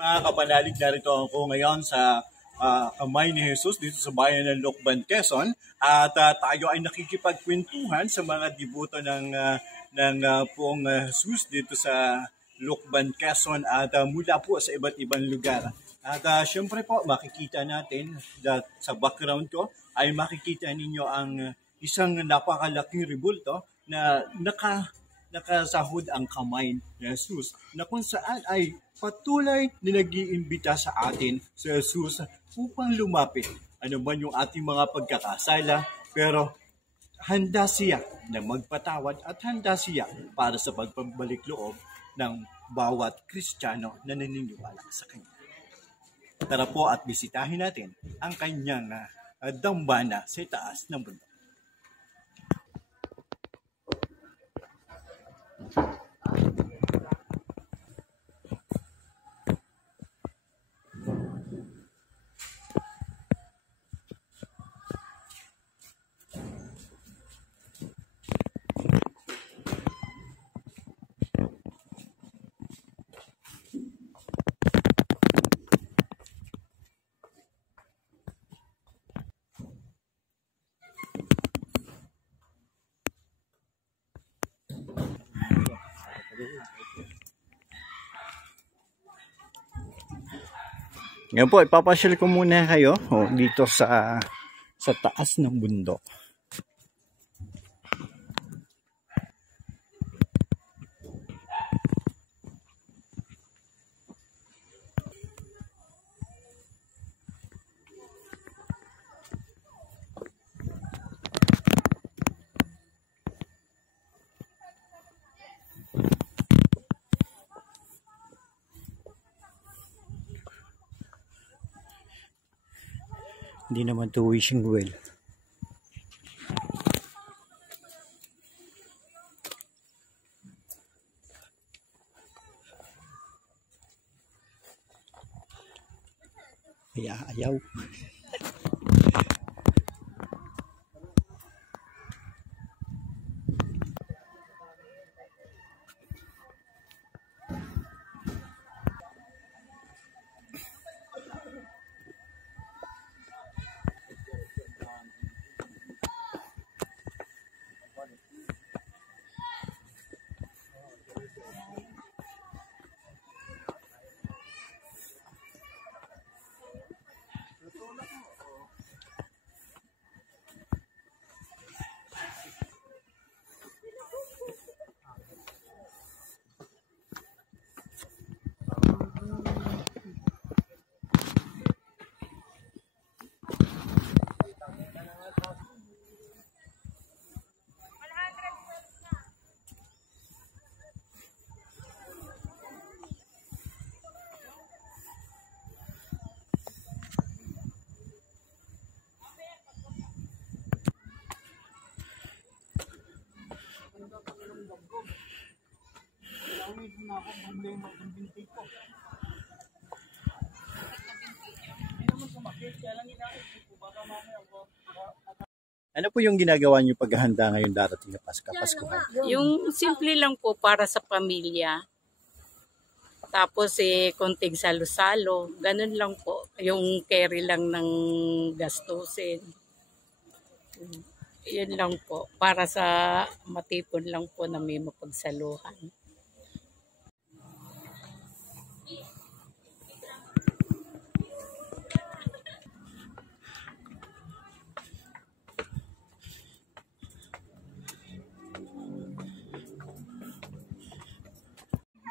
Mga kapanalig, narito ako ngayon sa kamay ni Jesus dito sa bayan ng Lucban, Quezon, at tayo ay nakikipagkwentuhan sa mga devoto ng poong Jesus dito sa Lucban, Quezon, at mula po sa iba't ibang lugar. At syempre po makikita natin sa background ko ay makikita ninyo ang isang napakalaking rebulto na nakasahod ang kamay ni Jesus, na kung saan ay patuloy na nag-iimbita sa atin si Jesus upang lumapit ano man yung ating mga pagkakasala, pero handa siya na magpatawad at handa siya para sa pagpabalik loob ng bawat Kristiyano na naniniwala sa Kanya. Tara po at bisitahin natin ang kanyang dambana sa taas ng bundok. Ngayon po, ipapasyal ko muna kayo dito sa taas ng bundok. Hindi naman to wishing well. Ayaw. Ano po yung ginagawa niyo paghahanda ngayon darating na Paskuhan? Yung simple lang po para sa pamilya. Tapos konting salo-salo, ganun lang po. Yung carry lang ng gastusin. Yun lang po. Para sa matipon lang po na may mapagsaluhan.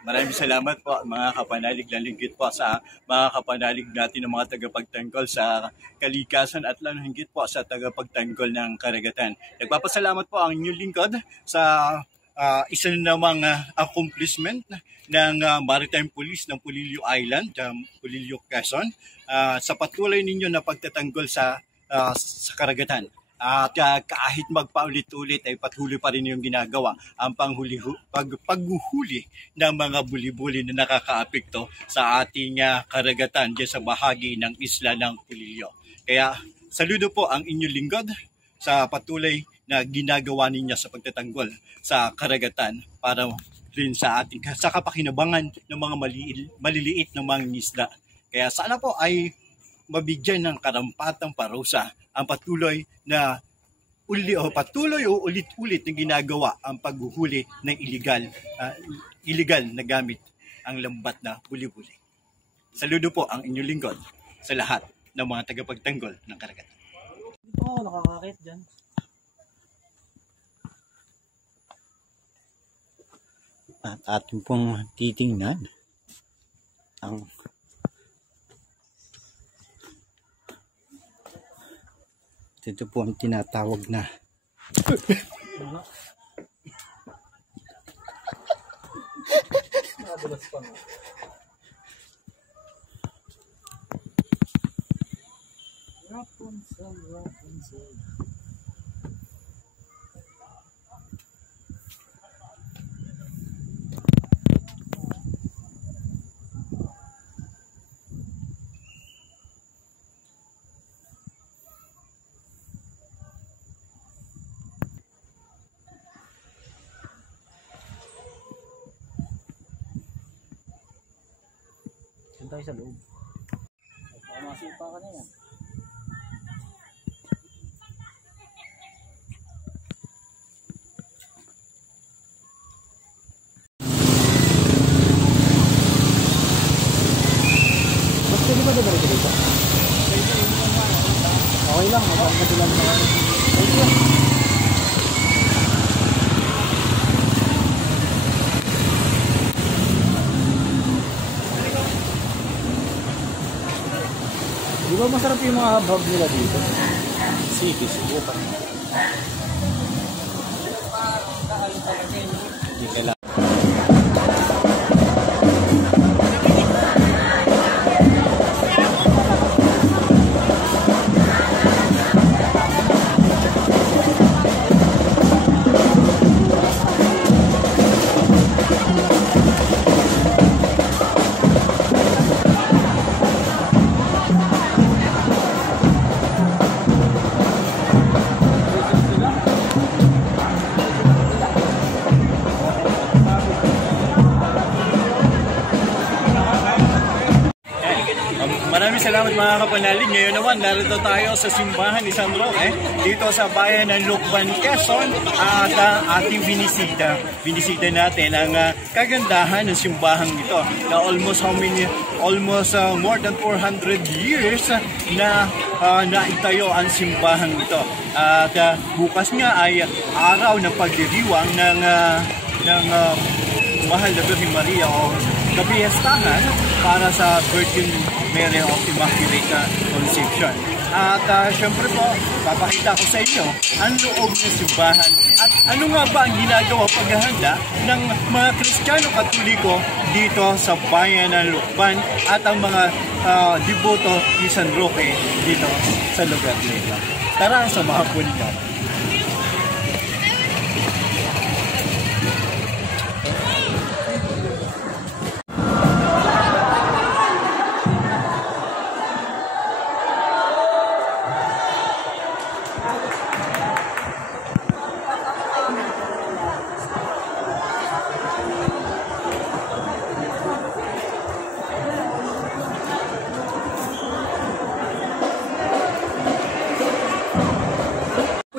Maraming salamat po mga kapanalig, lalingkit po sa mga kapanalig natin ng mga tagapagtanggol sa kalikasan at lalo hingkit po sa tagapagtanggol ng karagatan. Nagpapasalamat po ang inyong lingkod sa isa namang accomplishment ng Maritime Police ng Polillo Island, Polillo, Quezon, sa patuloy ninyo na pagtatanggol sa karagatan. At kahit magpaulit-ulit ay patuloy pa rin yung ginagawa ang paghuhuli ng mga buli-buli na nakakaapekto sa ating karagatan dyan sa bahagi ng isla ng Polillo. Kaya saludo po ang inyong lingkod sa patuloy na ginagawa ninyo sa pagtatanggol sa karagatan para rin sa ating sa kapakinabangan ng mga maliliit na mga isda. Kaya sana po ay mabigyan ng karampatang parusa ang patuloy o ulit-ulit na ginagawa ang paghuhuli ng illegal na gamit ang lambat na buli-buli. Saludo po ang inyong lingkod sa lahat ng mga tagapagtanggol ng karagatan. Dito ako nakakakit dyan. At ating pong titingnan ang ito po ang tinatawag na Rapunzel. Doon tayo sa loob. Baka masipa ka na yan. Basta di ba diba rin dito? Okay lang, maganda lang na. Thank you. Di ba masarap yung mga hub nila dito? Sige, subukan. Hindi kailangan. Maraming salamat mga kapanalig. Ngayon naman, narito tayo sa simbahan ni San Roque dito sa bayan ng Lucban, Quezon at ating binisita. Binisita natin ang kagandahan ng simbahan ito na almost more than 400 years na naitayo ang simbahan ito. At bukas nga ay araw ng pagdiriwang ng Mahal na Birhen Maria o kapiyastahan para sa Virgin Mary of Immaculate Conception. At syempre po, papakita ko sa inyo ang loob ng simbahan at ano nga ba ang ginagawa paghahanda ng mga Kristiyano Katoliko dito sa bayan ng Lucban at ang mga deboto ni San Roque dito sa lugar nito. Tara, samahan po ninyo.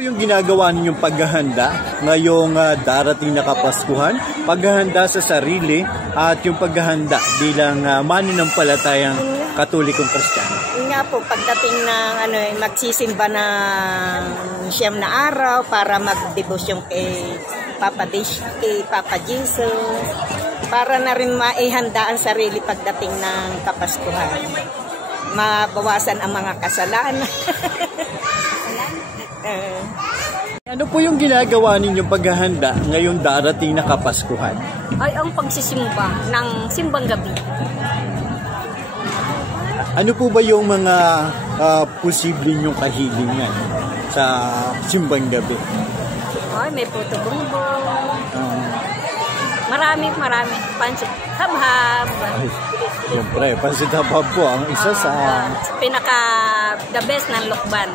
Yung ginagawa ninyong paghahanda ngayong darating na Kapaskuhan, paghahanda sa sarili at yung paghahanda bilang mananampalatayang Katolikong Kristiyano. Yun nga po, pagdating ng magsisimba ng siyam na araw para magdebosyon kay Papa Jesus, para na rin maihanda ang sarili pagdating ng Kapaskuhan. Mabawasan ang mga kasalanan. Ano po yung ginagawa ninyong paghahanda ngayong darating na Kapaskuhan? Ay ang pagsisimba ng simbang gabi. Ano po ba yung mga posible nyong kahilingan sa simbang gabi? Ay, may puto bumbong. Marami. Pansit habhab. Ay, siyempre, pansit habhab po ang isa sa pinaka the best ng Lucban.